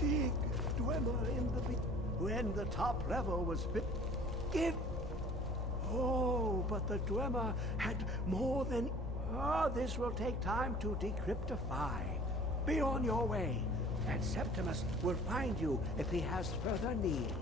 dig Dwemer in the when the top level was built. Give. Oh, but the Dwemer had more than. Oh, this will take time to decryptify. Be on your way, and Septimus will find you if he has further need.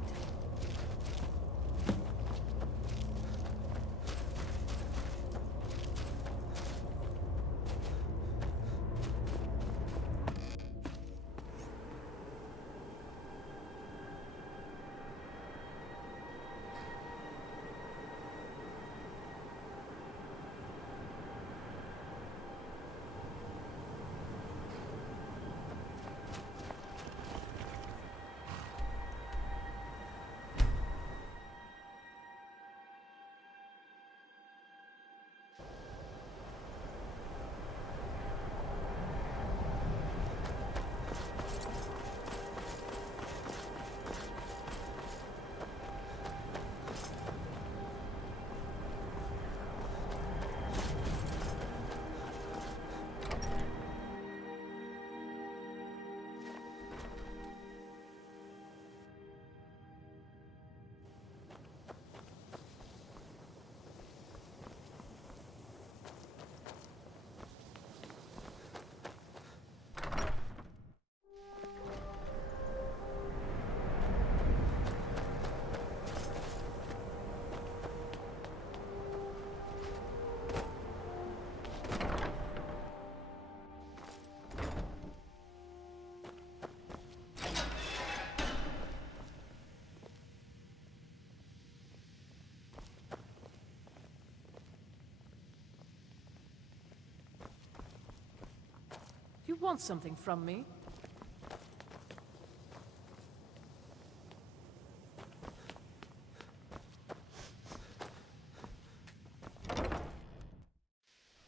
You want something from me?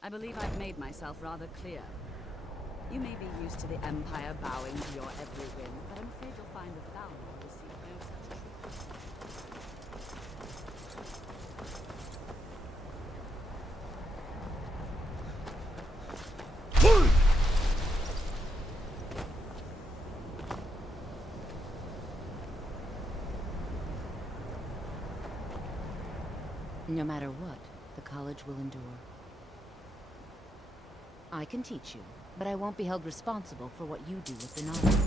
I believe I've made myself rather clear. You may be used to the Empire bowing to your every whim, but I'm afraid you'll find that Valor will receive no such treatment. No matter what, the college will endure. I can teach you, but I won't be held responsible for what you do with the knowledge.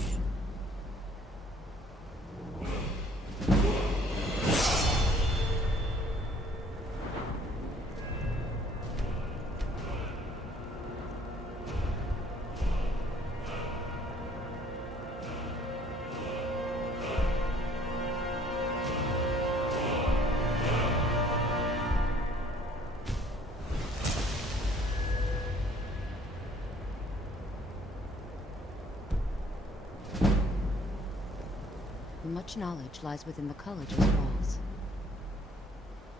Much knowledge lies within the college's walls.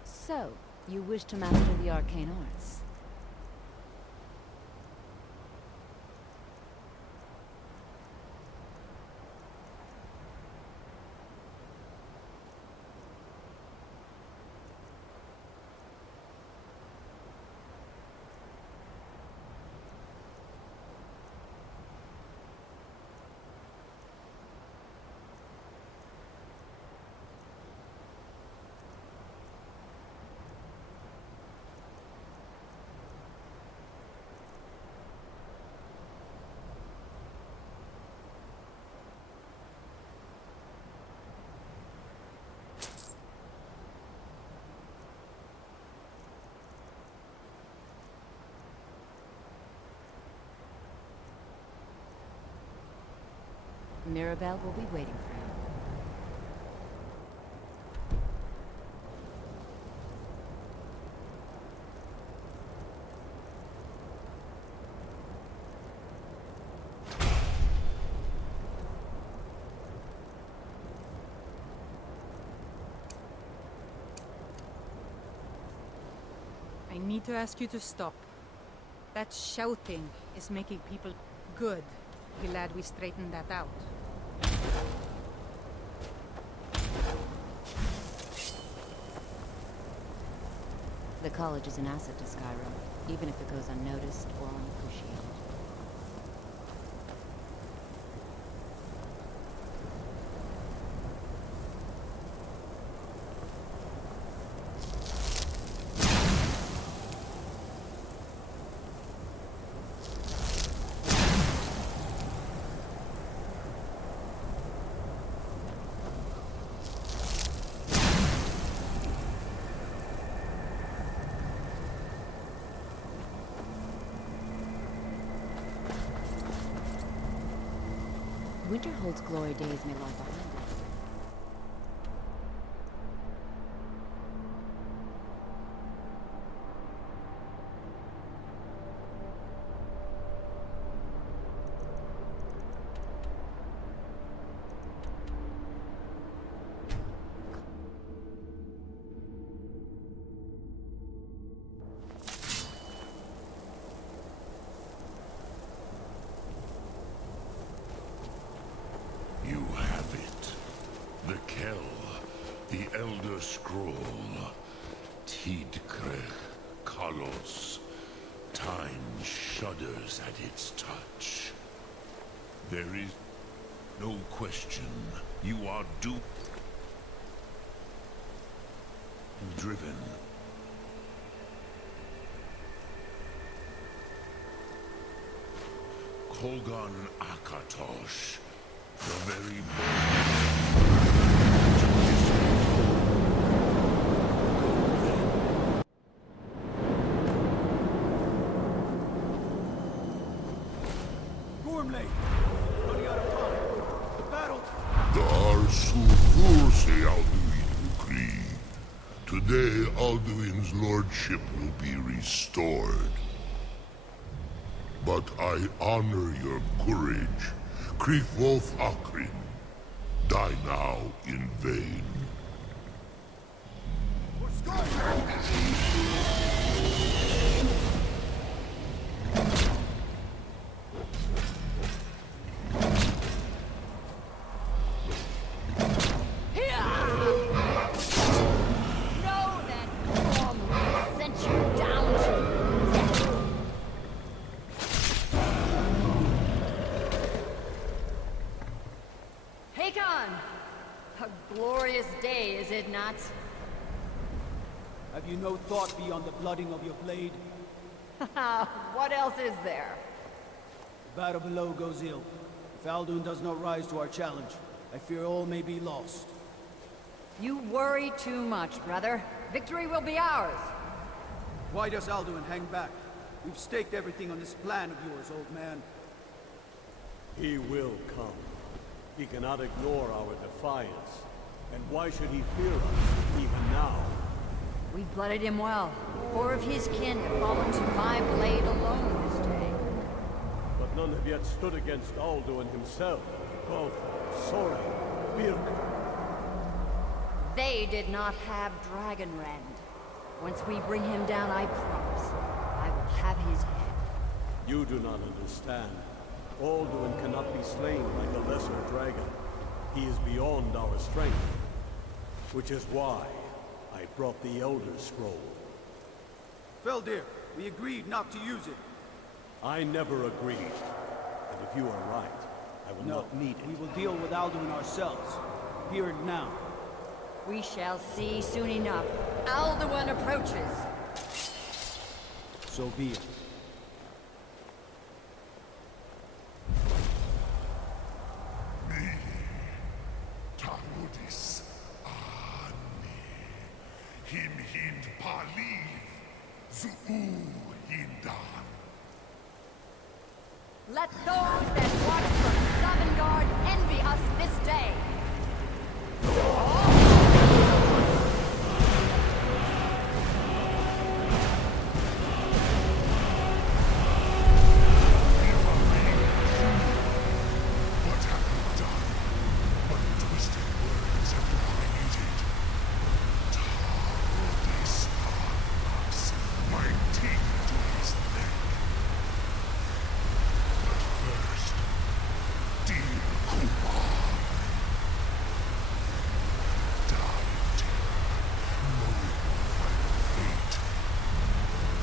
So, you wish to master the arcane arts? Mirabelle will be waiting for you. I need to ask you to stop. That shouting is making people good. Glad we straightened that out. The college is an asset to Skyrim, even if it goes unnoticed or unappreciated. holds glory days may lie behind us. You have it. The Kell, the Elder Scroll. Tidkrech Kalos. Time shudders at its touch. There is no question. You are duped. Driven. Kolgan Akatosh. The very Gormley! Running out of time. The battle... Dar Sulfur Alduin Ukri. Today Alduin's lordship will be restored. But I honor your courage. Kriegwolf Akrin. Die now in vain. A glorious day, is it not? Have you no thought beyond the blooding of your blade? What else is there? The battle below goes ill. If Alduin does not rise to our challenge, I fear all may be lost. You worry too much, brother. Victory will be ours. Why does Alduin hang back? We've staked everything on this plan of yours, old man. He will come. He cannot ignore our defiance. And why should he fear us, even now? We blooded him well. 4 of his kin have fallen to my blade alone this day. But none have yet stood against Alduin himself. Golf, Sorin, Birk. They did not have Dragonrend. Once we bring him down, I promise, I will have his head. You do not understand. Alduin cannot be slain like a lesser dragon. He is beyond our strength. Which is why I brought the Elder Scroll. Feldir, we agreed not to use it. I never agreed. And if you are right, I will not need it. We will deal with Alduin ourselves. Here and now. We shall see soon enough. Alduin approaches. So be it. Tarudis Ani. Him hind Paliv. Zuu hindan. Let those that watch from Sovngarde envy us this day. What have you done? What twisted words have you created? Tarudis Anas. My teeth to his neck. But first, dear Kumar. Die in terror, knowing your final fate.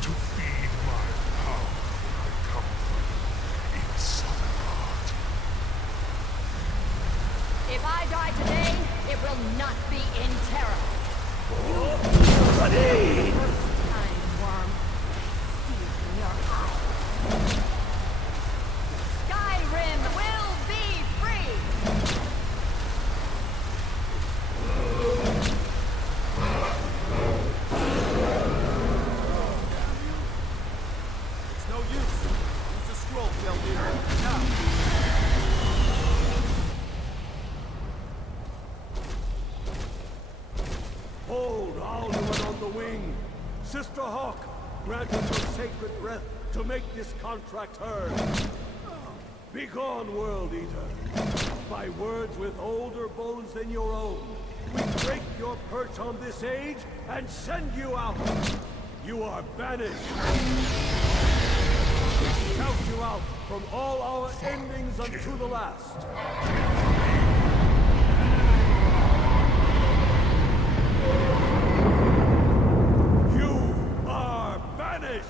To feed my power when I come for you in Sovngarde. If I die today, it will not be in terror. Ready! First time, worm. See it in your eyes. Skyrim will be free! It's no use. Use the scroll, Feldir. Now. Alderman on the wing. Sister Hawk, grant us your sacred breath to make this contract heard. Begone, World Eater. By words with older bones than your own, we break your perch on this age and send you out. You are banished. We shout you out from all our endings unto the last. You are banished!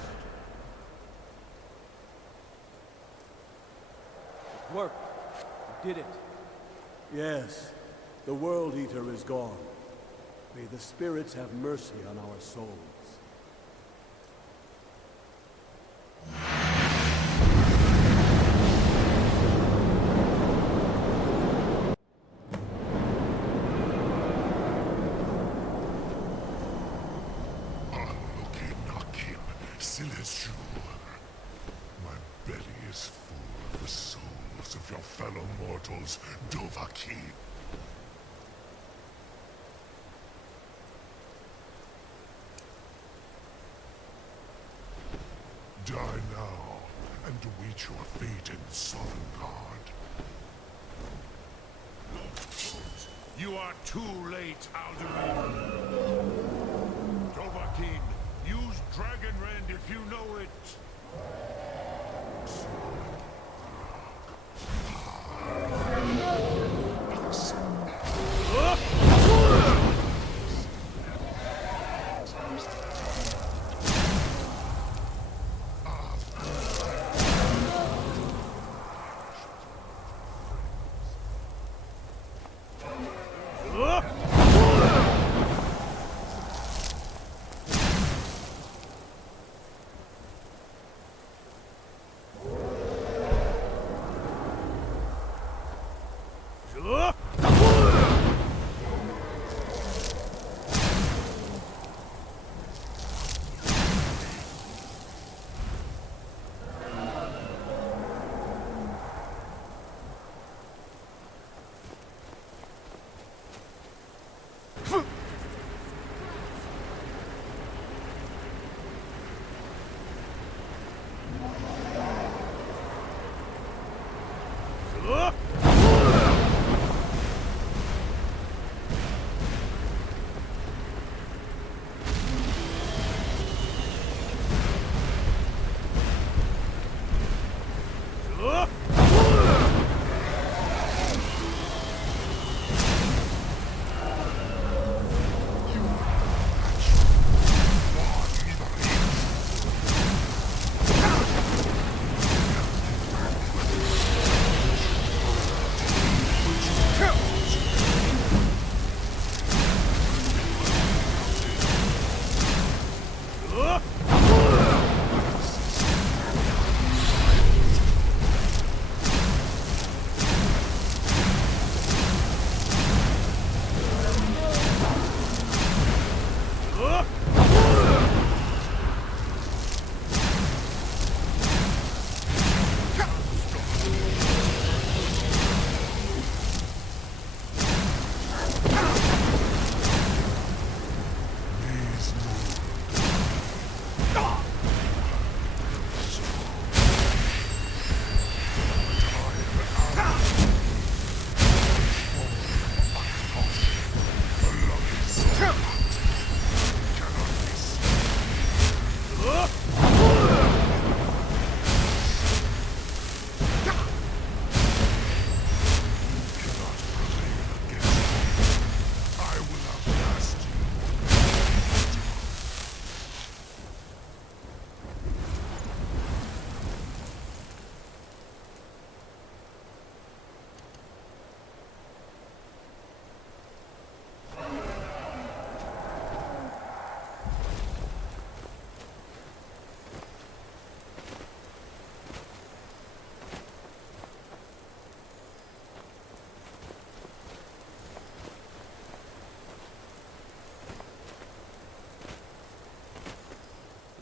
Work. You did it. Yes, the World Eater is gone. May the spirits have mercy on our souls. My belly is full of the souls of your fellow mortals, Dovahkiin. Die now, and await your fate in Sovngarde. You are too late, Alderaan. Dovahkiin, use Dragonrend if you know it.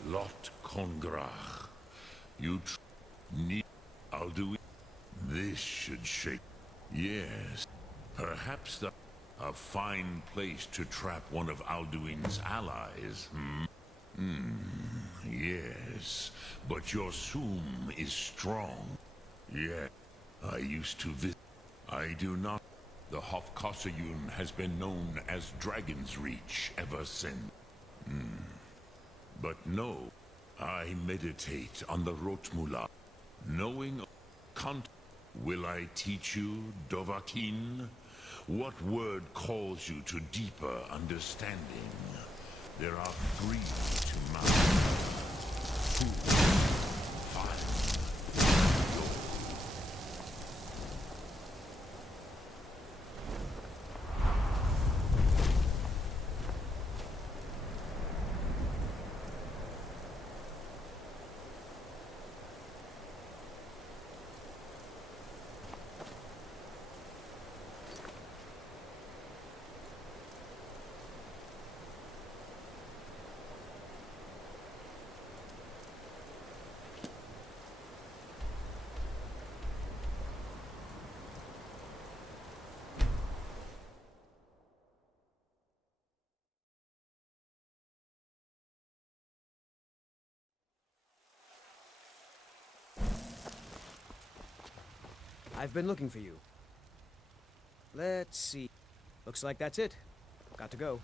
Lot Congrach. You need. I'll do it. This should shake. Yes. Perhaps the. A fine place to trap one of Alduin's allies, yes, but your Soom is strong. Yeah, I used to visit. I do not. The Hofkossayun has been known as Dragon's Reach ever since. But no, I meditate on the Rotmula. Knowing will I teach you, Dovahkiin? What word calls you to deeper understanding? There are 3 to master. Who? Find. I've been looking for you. Let's see. Looks like that's it. Got to go.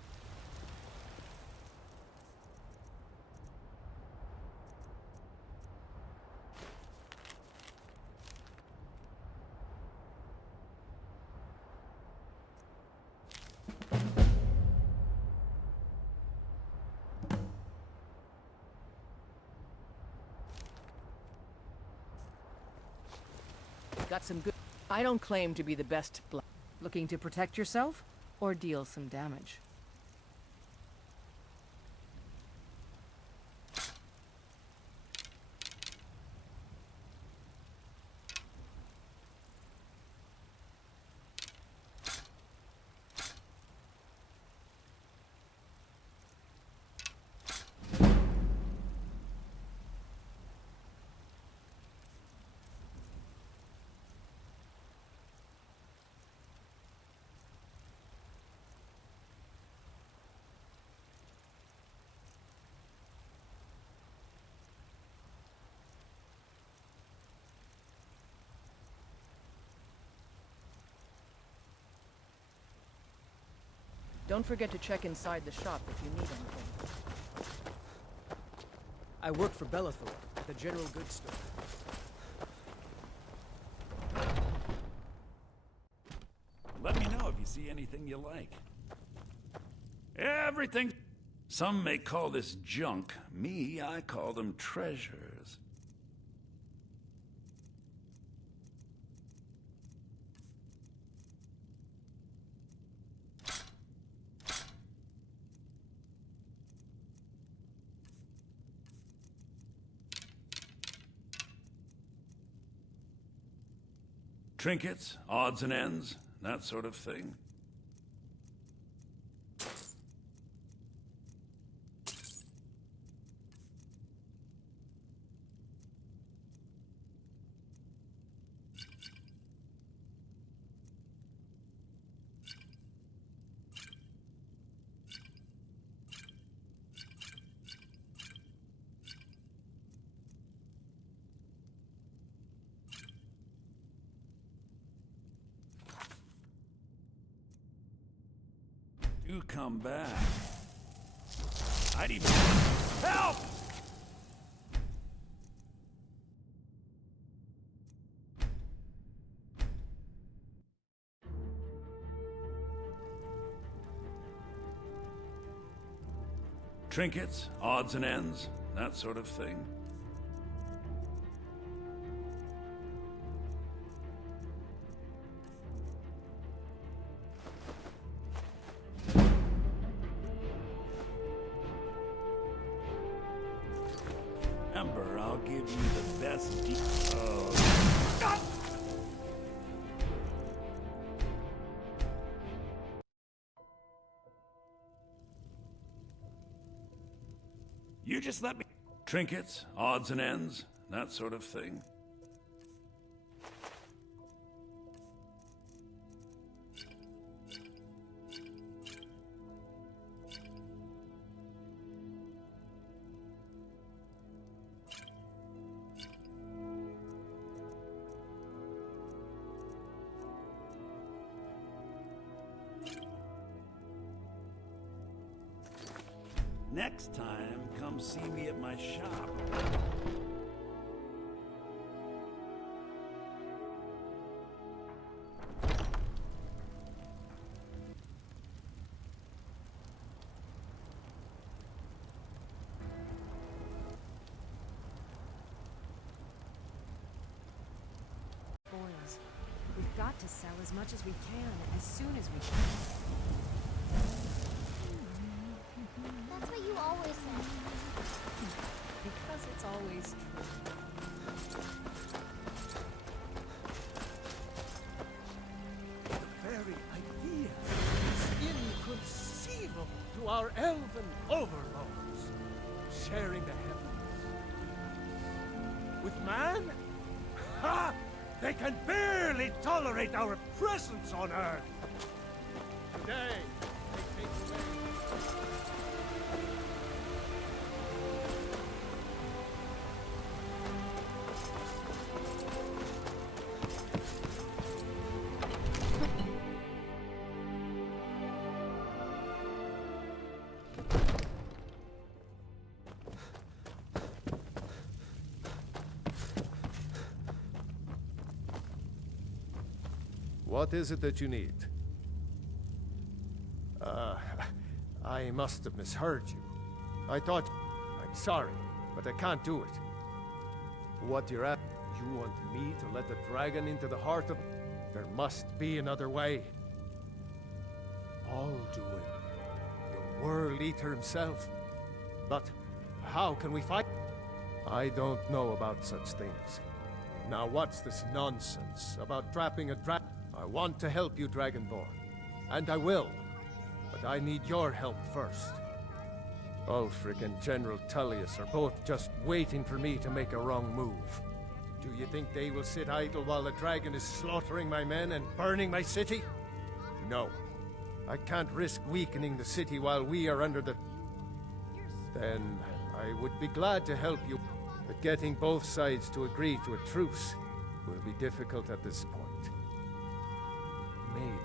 Got some good... I don't claim to be the best Looking to protect yourself? Or deal some damage? Don't forget to check inside the shop if you need anything. I work for Bellathor, the general goods store. Let me know if you see anything you like. Everything. Some may call this junk. Me, I call them treasures. Trinkets, odds and ends, that sort of thing. You come back. I'd even... Help! Trinkets, odds and ends, that sort of thing. Remember, I'll give you the best You just let me... Trinkets, odds and ends, that sort of thing. Next time, come see me at my shop. Boils. We've got to sell as much as we can, as soon as we can. That's what you always say. Because it's always true. The very idea is inconceivable to our elven overlords. Sharing the heavens with man? Ha! They can barely tolerate our presence on Earth. Today, they take away. What is it that you need? I must have misheard you. I thought... I'm sorry, but I can't do it. What you're at... You want me to let the dragon into the heart of... There must be another way. Alduin, the World Eater himself. But how can we fight? I don't know about such things. Now what's this nonsense about trapping a dragon? I want to help you, Dragonborn. And I will. But I need your help first. Ulfric and General Tullius are both just waiting for me to make a wrong move. Do you think they will sit idle while the dragon is slaughtering my men and burning my city? No. I can't risk weakening the city while we are under the... Then I would be glad to help you, but getting both sides to agree to a truce will be difficult at this point. Maybe.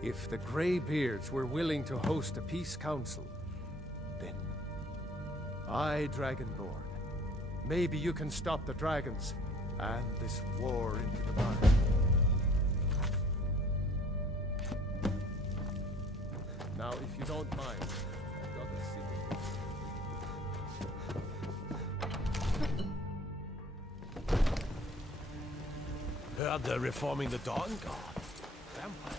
If the Greybeards were willing to host a peace council, then I, Dragonborn, maybe you can stop the dragons and this war into the bargain. Now, if you don't mind, I've got a city. Heard they're reforming the Dawn Guard. Vampire.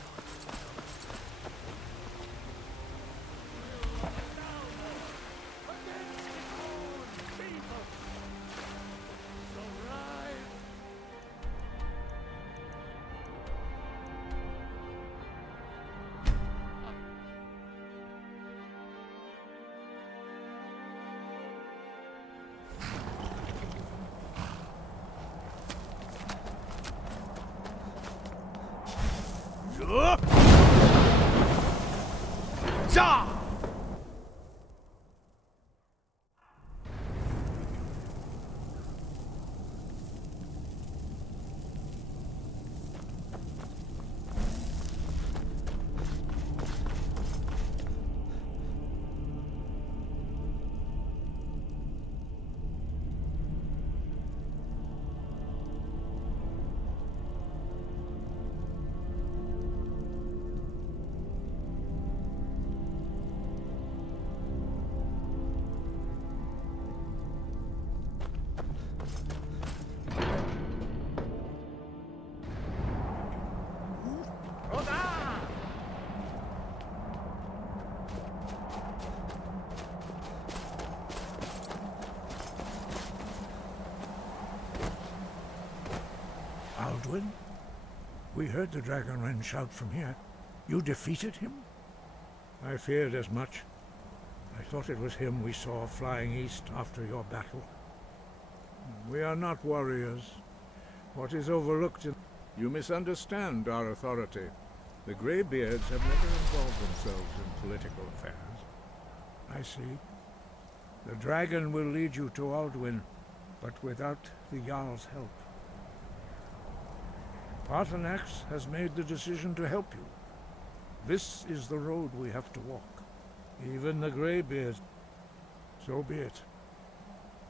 Alduin? We heard the Dragonrend shout from here. You defeated him? I feared as much. I thought it was him we saw flying east after your battle. We are not warriors. What is overlooked in... You misunderstand our authority. The Greybeards have never involved themselves in political affairs. I see. The dragon will lead you to Alduin, but without the Jarl's help. Paarthurnax has made the decision to help you. This is the road we have to walk. Even the Greybeards. So be it.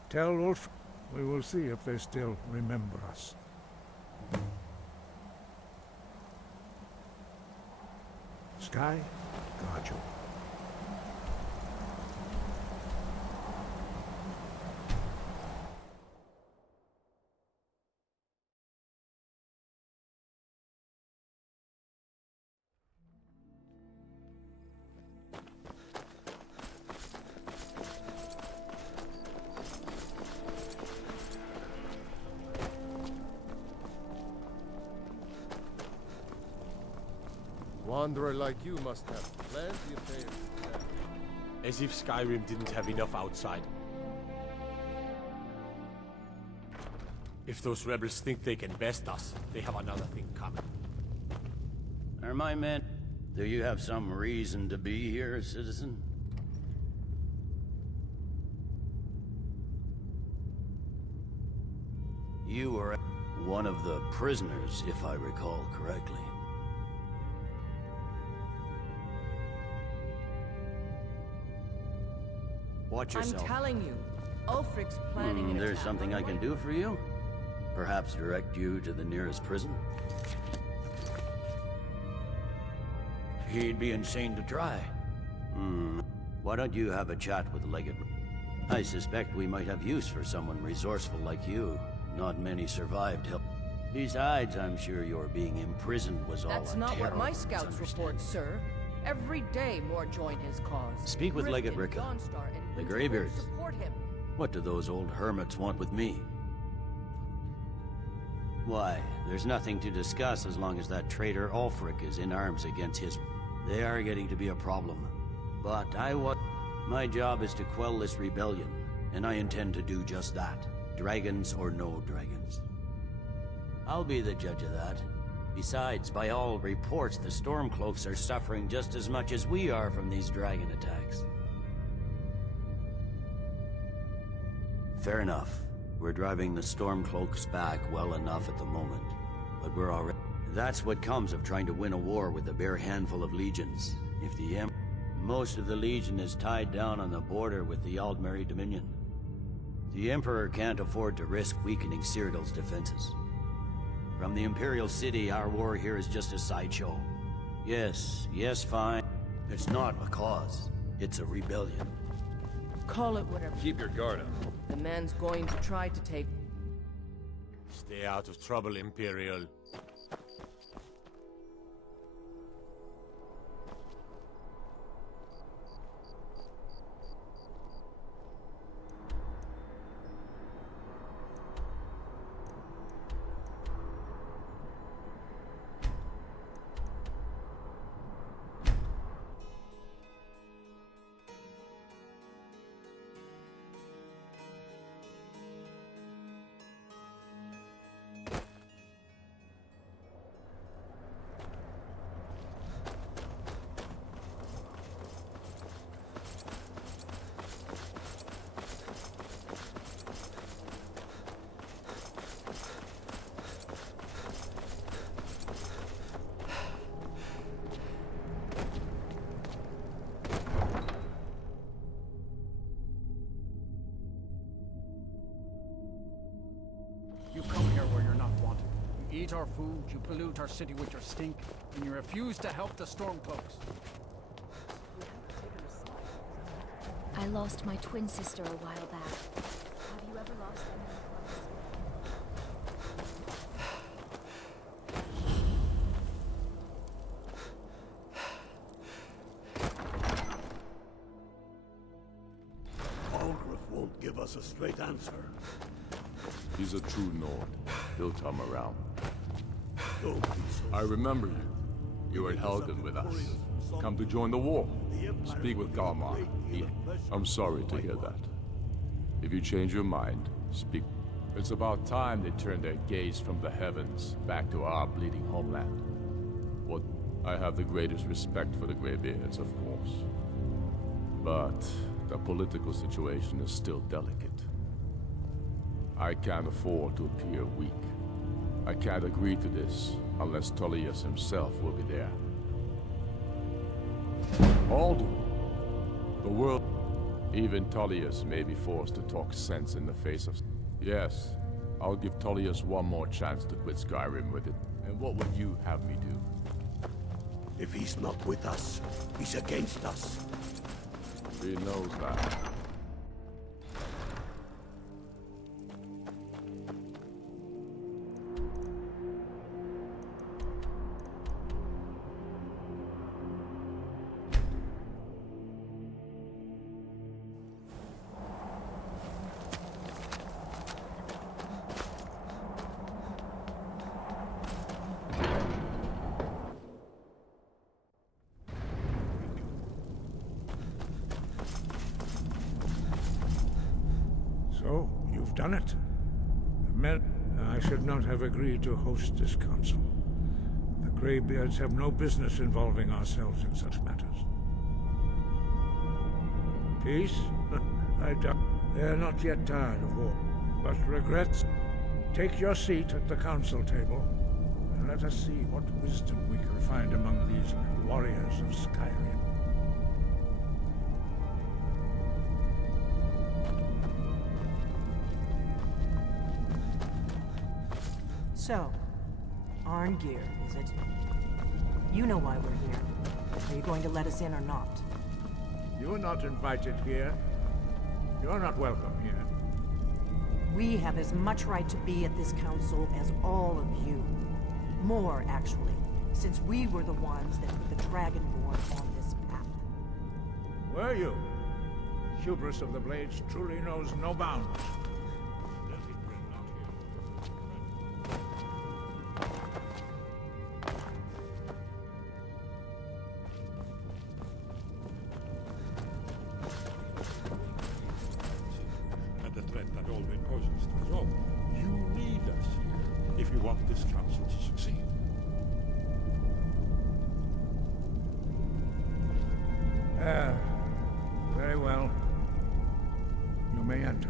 Tell Ulf, we will see if they still remember us. Sky, guard you. Wanderer like you must have plenty of tales to tell. As if Skyrim didn't have enough outside. If those rebels think they can best us, they have another thing coming. Are my men... Do you have some reason to be here, citizen? You were one of the prisoners, if I recall correctly. Watch yourself. I'm telling you, Ulfric's planning an There's attack something on I can White- do for you? Perhaps direct you to the nearest prison? He'd be insane to try. Why don't you have a chat with Leggett? I suspect we might have use for someone resourceful like you. Not many survived help. Besides, I'm sure your being imprisoned was all That's a not what my terrible scouts report, sir. Every day more join his cause. Speak with Leggett Riften, Ricka. Dawnstar, and The Winterhold Greybeards. support him. What do those old hermits want with me? Why, there's nothing to discuss as long as that traitor Ulfric is in arms against his... They are getting to be a problem. But my job is to quell this rebellion, and I intend to do just that. Dragons or no dragons. I'll be the judge of that. Besides, by all reports, the Stormcloaks are suffering just as much as we are from these dragon attacks. Fair enough. We're driving the Stormcloaks back well enough at the moment. But we're already... That's what comes of trying to win a war with a bare handful of legions. If the most of the Legion is tied down on the border with the Aldmeri Dominion. The Emperor can't afford to risk weakening Cyrodiil's defenses. From the Imperial City, our war here is just a sideshow. Yes, fine. It's not a cause. It's a rebellion. Call it whatever. Keep your guard up. The man's going to try to take... Stay out of trouble, Imperial. You come here where you're not wanted. You eat our food, you pollute our city with your stink, and you refuse to help the Stormcloaks. I lost my twin sister a while back. Have you ever lost anyone close? Algrith won't give us a straight answer. He's a true Nord. He'll come around. Don't be so I remember you. You were in Helgen with us. Come to join the war. Speak with Galmar. I'm sorry to hear that. If you change your mind, speak. It's about time they turned their gaze from the heavens back to our bleeding homeland. What? I have the greatest respect for the Greybeards, of course. But the political situation is still delicate. I can't afford to appear weak. I can't agree to this unless Tullius himself will be there. Alden, The world... Even Tullius may be forced to talk sense in the face of... Yes, I'll give Tullius one more chance to quit Skyrim with it. And what would you have me do? If he's not with us, he's against us. He knows that. So, you've done it. I should not have agreed to host this council. The Greybeards have no business involving ourselves in such matters. Peace? I doubt. They're not yet tired of war. But regrets? Take your seat at the council table, and let us see what wisdom we can find among these warriors of Skyrim. So, Arngeir, is it? You know why we're here. Are you going to let us in or not? You're not invited here. You're not welcome here. We have as much right to be at this council as all of you. More, actually, since we were the ones that put the Dragonborn on this path. Were you? The hubris of the Blades truly knows no bounds. And the threat that Olwyn poses to us all. You need us here if you want this council to succeed. Very well. You may enter.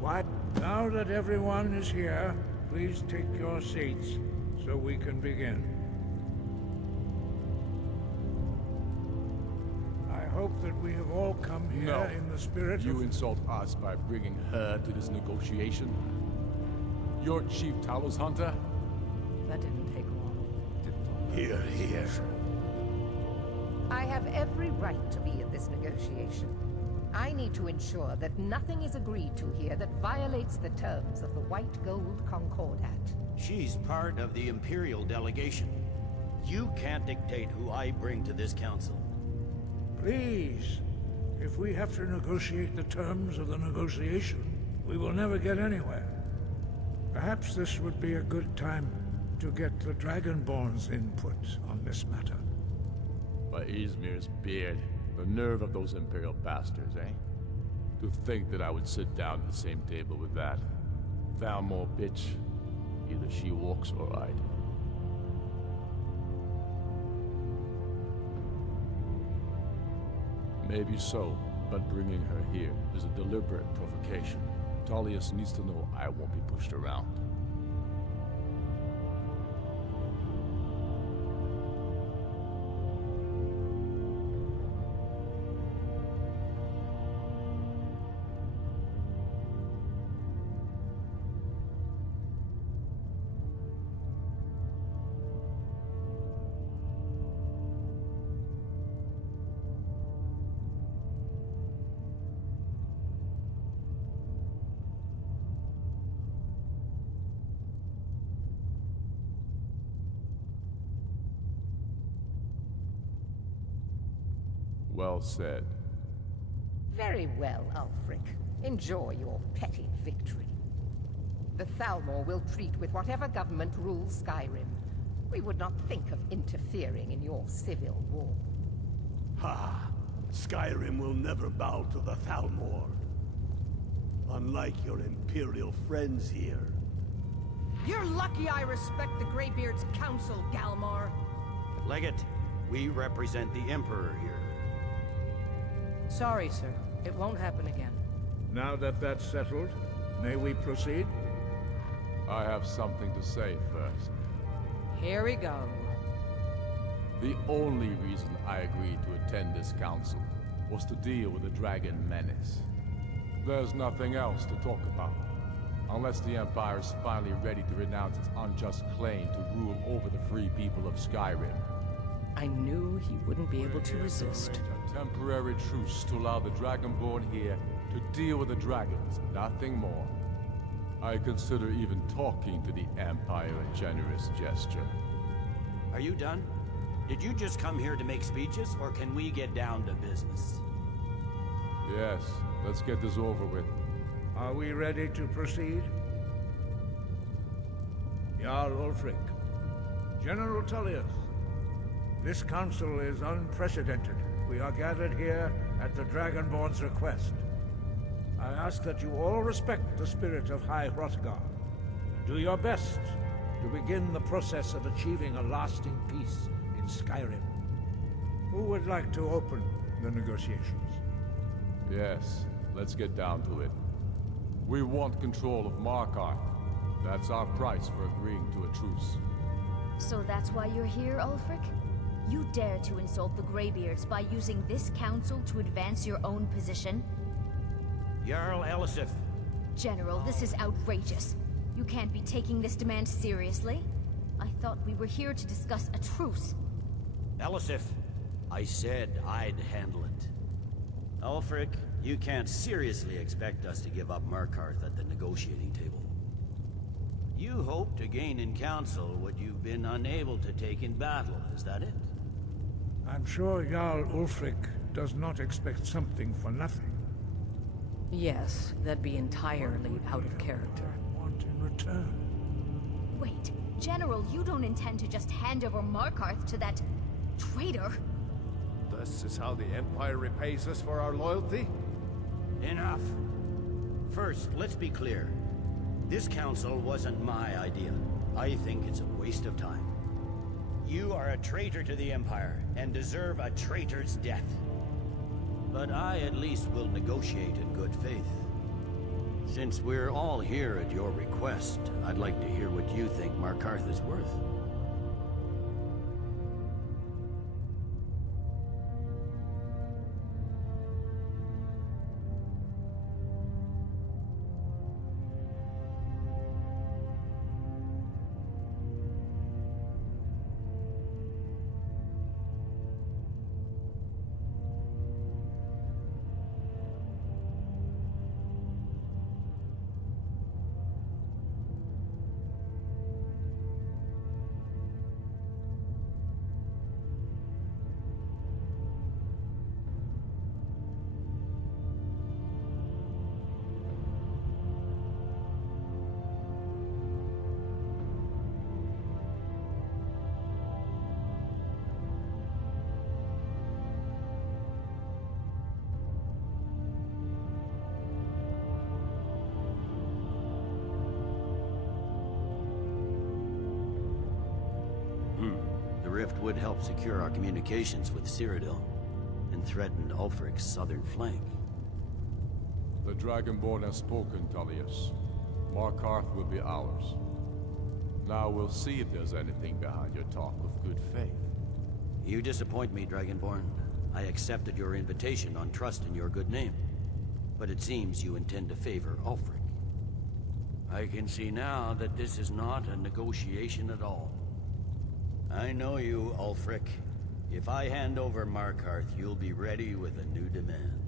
What? Now that everyone is here, please take your seats so we can begin. I hope that we have all come here in the spirit of... You insult us by bringing her to this negotiation? You're Chief Talos Hunter? That didn't take long. Here, here. I have every right to be at this negotiation. I need to ensure that nothing is agreed to here that violates the terms of the White Gold Concordat. She's part of the Imperial delegation. You can't dictate who I bring to this council. Please, if we have to negotiate the terms of the negotiation, we will never get anywhere. Perhaps this would be a good time to get the Dragonborn's input on this matter. By Izmir's beard. The nerve of those Imperial bastards, eh? To think that I would sit down at the same table with that. Thalmor bitch. Either she walks or I do. Maybe so, but bringing her here is a deliberate provocation. Tullius needs to know I won't be pushed around. Well said. Very well, Ulfric. Enjoy your petty victory. The Thalmor will treat with whatever government rules Skyrim. We would not think of interfering in your civil war. Ha! Skyrim will never bow to the Thalmor. Unlike your Imperial friends here. You're lucky I respect the Greybeard's counsel, Galmar. Legate, we represent the Emperor here. Sorry, sir. It won't happen again. Now that that's settled, may we proceed? I have something to say first. Here we go. The only reason I agreed to attend this council was to deal with the Dragon Menace. There's nothing else to talk about. Unless the Empire is finally ready to renounce its unjust claim to rule over the free people of Skyrim. I knew he wouldn't be able to resist. A temporary truce to allow the Dragonborn here to deal with the dragons, nothing more. I consider even talking to the Empire a generous gesture. Are you done? Did you just come here to make speeches, or can we get down to business? Yes, let's get this over with. Are we ready to proceed? Jarl Ulfric, General Tullius, this council is unprecedented. We are gathered here at the Dragonborn's request. I ask that you all respect the spirit of High Hrothgar, and do your best to begin the process of achieving a lasting peace in Skyrim. Who would like to open the negotiations? Yes, let's get down to it. We want control of Markarth. That's our price for agreeing to a truce. So that's why you're here, Ulfric? You dare to insult the Greybeards by using this council to advance your own position? Jarl Elisif. General, this is outrageous. You can't be taking this demand seriously. I thought we were here to discuss a truce. Elisif, I said I'd handle it. Ulfric, you can't seriously expect us to give up Markarth at the negotiating table. You hope to gain in council what you've been unable to take in battle, is that it? I'm sure Jarl Ulfric does not expect something for nothing. Yes, that'd be entirely out of character. Want in return? Wait, General, you don't intend to just hand over Markarth to that traitor? This is how the Empire repays us for our loyalty? Enough. First, let's be clear. This council wasn't my idea. I think it's a waste of time. You are a traitor to the Empire, and deserve a traitor's death. But I at least will negotiate in good faith. Since we're all here at your request, I'd like to hear what you think Markarth is worth. The rift would help secure our communications with Cyrodiil, and threaten Ulfric's southern flank. The Dragonborn has spoken, Tullius. Markarth will be ours. Now we'll see if there's anything behind your talk of good faith. You disappoint me, Dragonborn. I accepted your invitation on trust in your good name. But it seems you intend to favor Ulfric. I can see now that this is not a negotiation at all. I know you, Ulfric. If I hand over Markarth, you'll be ready with a new demand.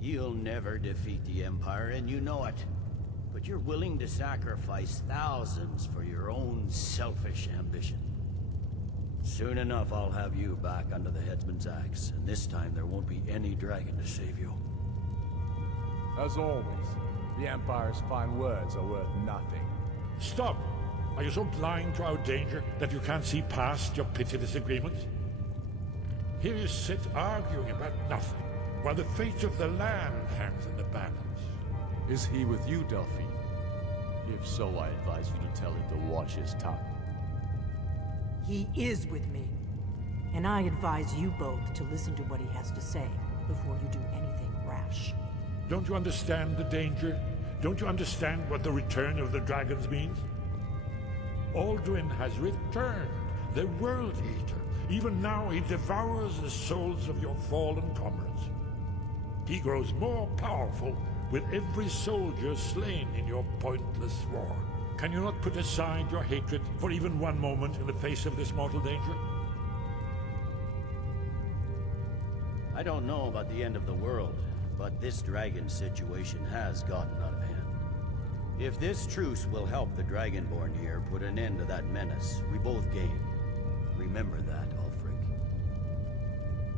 You'll never defeat the Empire, and you know it. But you're willing to sacrifice thousands for your own selfish ambition. Soon enough, I'll have you back under the headsman's axe, and this time there won't be any dragon to save you. As always, the Empire's fine words are worth nothing. Stop! Are you so blind to our danger that you can't see past your petty disagreements? Here you sit arguing about nothing, while the fate of the land hangs in the balance. Is he with you, Delphine? If so, I advise you to tell him to watch his tongue. He is with me. And I advise you both to listen to what he has to say before you do anything rash. Don't you understand the danger? Don't you understand what the return of the dragons means? Alduin has returned, the World Eater. Even now he devours the souls of your fallen comrades. He grows more powerful with every soldier slain in your pointless war. Can you not put aside your hatred for even one moment in the face of this mortal danger? I don't know about the end of the world, but this dragon situation has gotten out of hand. If this truce will help the Dragonborn here put an end to that menace, we both gain. Remember that, Ulfric.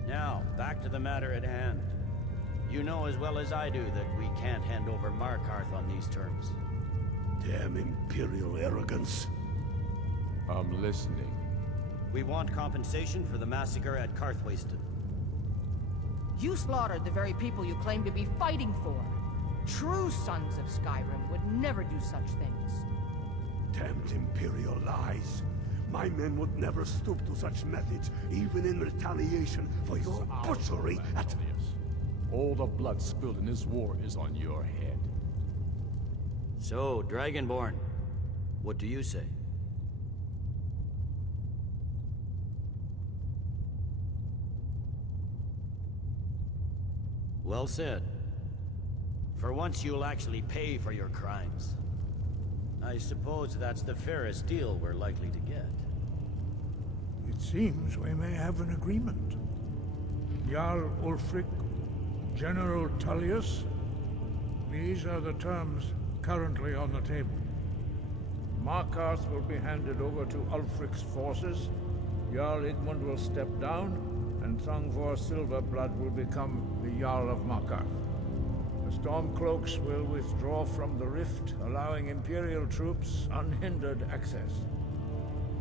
Now, back to the matter at hand. You know as well as I do that we can't hand over Markarth on these terms. Damn Imperial arrogance. I'm listening. We want compensation for the massacre at Karthwasten. You slaughtered the very people you claim to be fighting for. True sons of Skyrim would never do such things. Damned Imperial lies. My men would never stoop to such methods, even in retaliation for your butchery at... All the blood spilled in this war is on your head. So, Dragonborn, what do you say? Well said. For once you'll actually pay for your crimes. I suppose that's the fairest deal we're likely to get. It seems we may have an agreement. Jarl Ulfric, General Tullius, these are the terms currently on the table. Markarth will be handed over to Ulfric's forces, Jarl Igmund will step down, and Thangvor Silverblood will become the Jarl of Markarth. The Stormcloaks will withdraw from the rift, allowing Imperial troops unhindered access.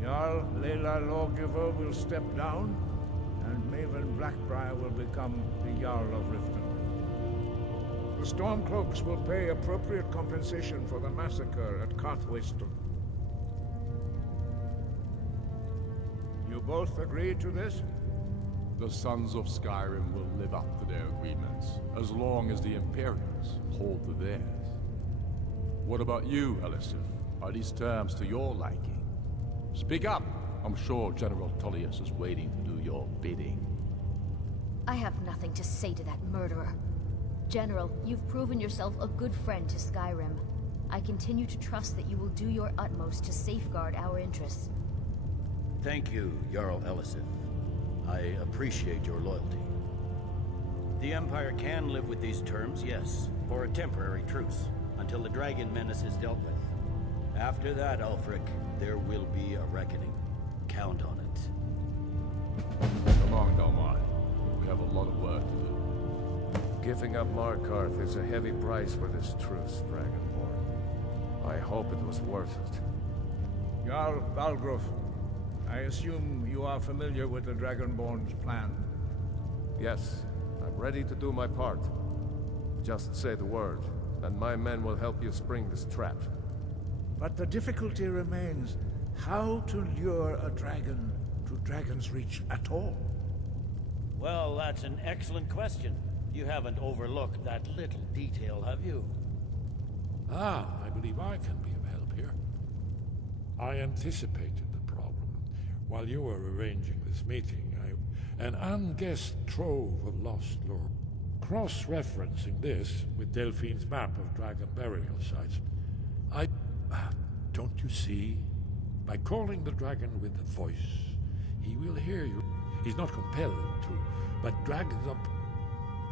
Jarl Leila Lawgiver will step down, and Maven Blackbriar will become the Jarl of Riften. The Stormcloaks will pay appropriate compensation for the massacre at Karthwasten. You both agree to this? The Sons of Skyrim will live up to their agreements, as long as the Imperials hold to theirs. What about you, Elisif? Are these terms to your liking? Speak up! I'm sure General Tullius is waiting to do your bidding. I have nothing to say to that murderer. General, you've proven yourself a good friend to Skyrim. I continue to trust that you will do your utmost to safeguard our interests. Thank you, Jarl Elisif. I appreciate your loyalty. The Empire can live with these terms, yes, for a temporary truce, until the dragon menace is dealt with. After that, Ulfric, there will be a reckoning. Count on it. Come on, Dalmar. We have a lot of work to do. Giving up Markarth is a heavy price for this truce, Dragonborn. I hope it was worth it. Jarl Balgruf, I assume you are familiar with the Dragonborn's plan. Yes, I'm ready to do my part. Just say the word, and my men will help you spring this trap. But the difficulty remains how to lure a dragon to Dragon's Reach at all. Well, that's an excellent question. You haven't overlooked that little detail, have you? Ah, I believe I can be of help here. I anticipated the problem. While you were arranging this meeting, an unguessed trove of lost lore. Cross-referencing this with Delphine's map of dragon burial sites, don't you see? By calling the dragon with a voice, he will hear you. He's not compelled to, but drags up.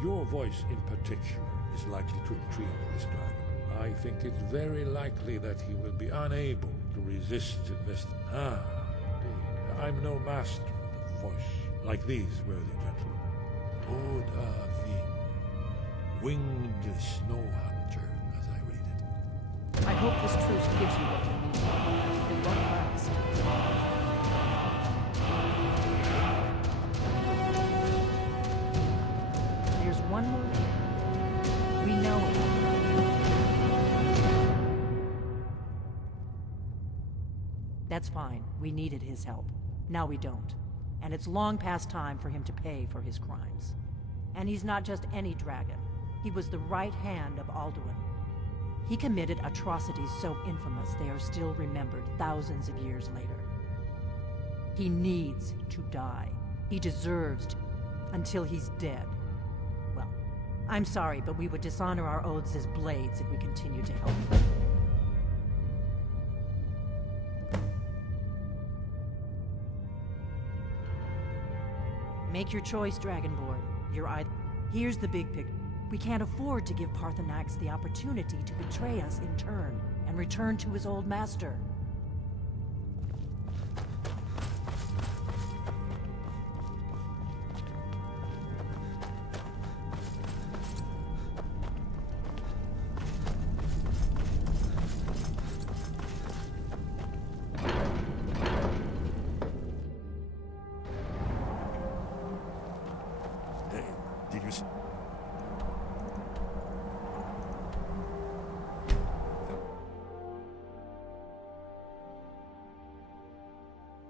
Your voice in particular is likely to intrigue this dragon. I think it's very likely that he will be unable to resist investing. Indeed. I'm no master of voice, like these worthy gentlemen. Oda Thing, winged snow hunter, as I read it. I hope this truce gives you what you need. It won't last. There's one more thing. We know it. That's fine. We needed his help. Now we don't. And it's long past time for him to pay for his crimes. And he's not just any dragon. He was the right hand of Alduin. He committed atrocities so infamous they are still remembered thousands of years later. He needs to die. He deserves to, until he's dead. Well, I'm sorry, but we would dishonor our oaths as blades if we continue to help him. Make your choice, Dragonborn. You're either... Here's the big picture. We can't afford to give Parthenax the opportunity to betray us in turn and return to his old master. Did you...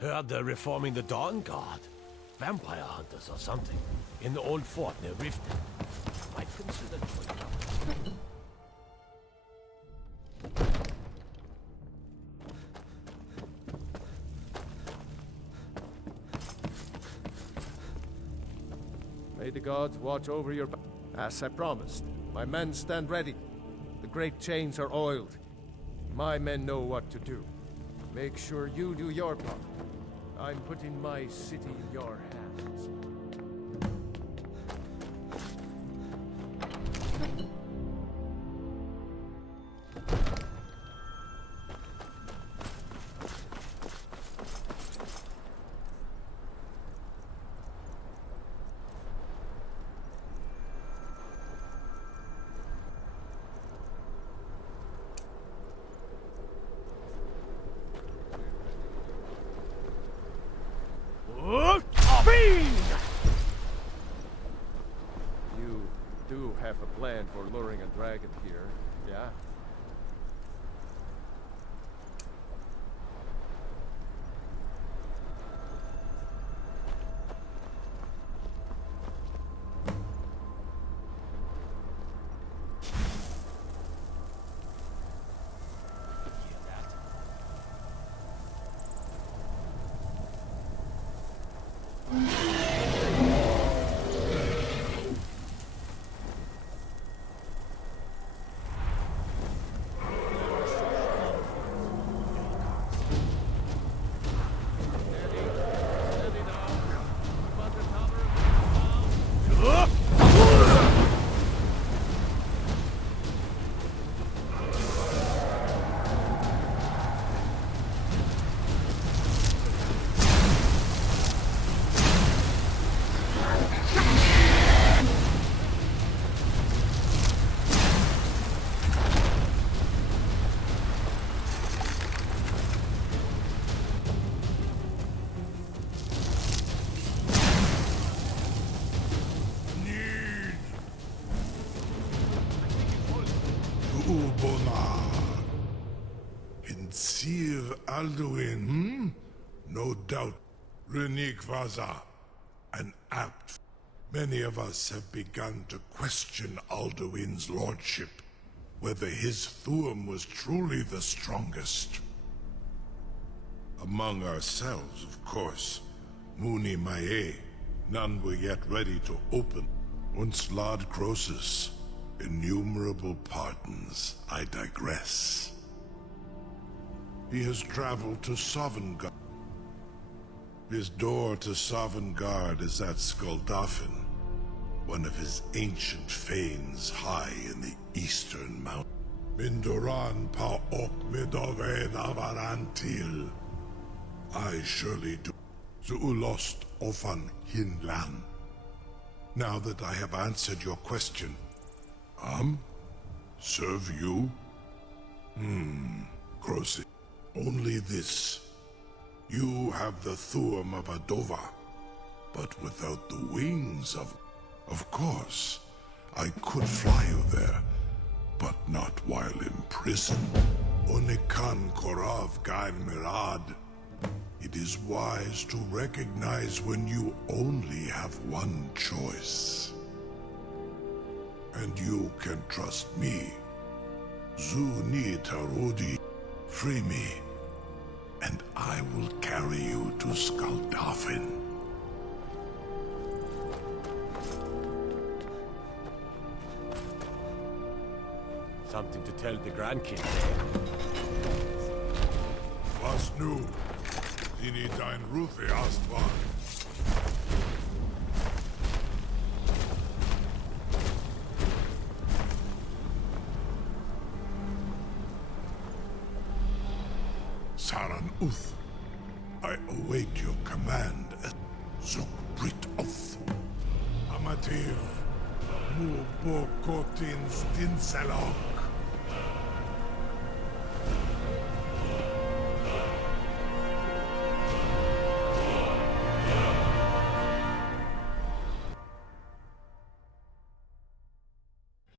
Heard they're reforming the Dawn Guard. Vampire hunters or something. In the old fort near Riften. Might consider joining up. May the gods watch over your back. As I promised, my men stand ready. The great chains are oiled. My men know what to do. Make sure you do your part. I'm putting my city in your hands. You do have a plan for luring a dragon here, yeah? Sir Alduin, No doubt, Renik Vaza, an apt. Many of us have begun to question Alduin's lordship, whether his Thuum was truly the strongest. Among ourselves, of course, Muni Mae, none were yet ready to open. Once Lord Croesus, innumerable pardons, I digress. He has traveled to Sovngarde. His door to Sovngarde is at Skuldafn, one of his ancient fanes high in the eastern mountain. Mindoran pa ok midove navarantil. I surely do. to Ulost Ofan Hinlan. Now that I have answered your question, serve you? Crossy. Only this. You have the Thuum of Adova, but without the wings of... Of course, I could fly you there, but not while in prison. Onikan Korav Gair Mirad. It is wise to recognize when you only have one choice. And you can trust me. Zuni Tarudi, free me, and I will carry you to Skaldafin. Something to tell the grandkids, Was nu? Dini dein Ruthi Astvan. Saran Uth, I await your command as Zokbrit Uth. Amatir, Mubokotin Stinsalok.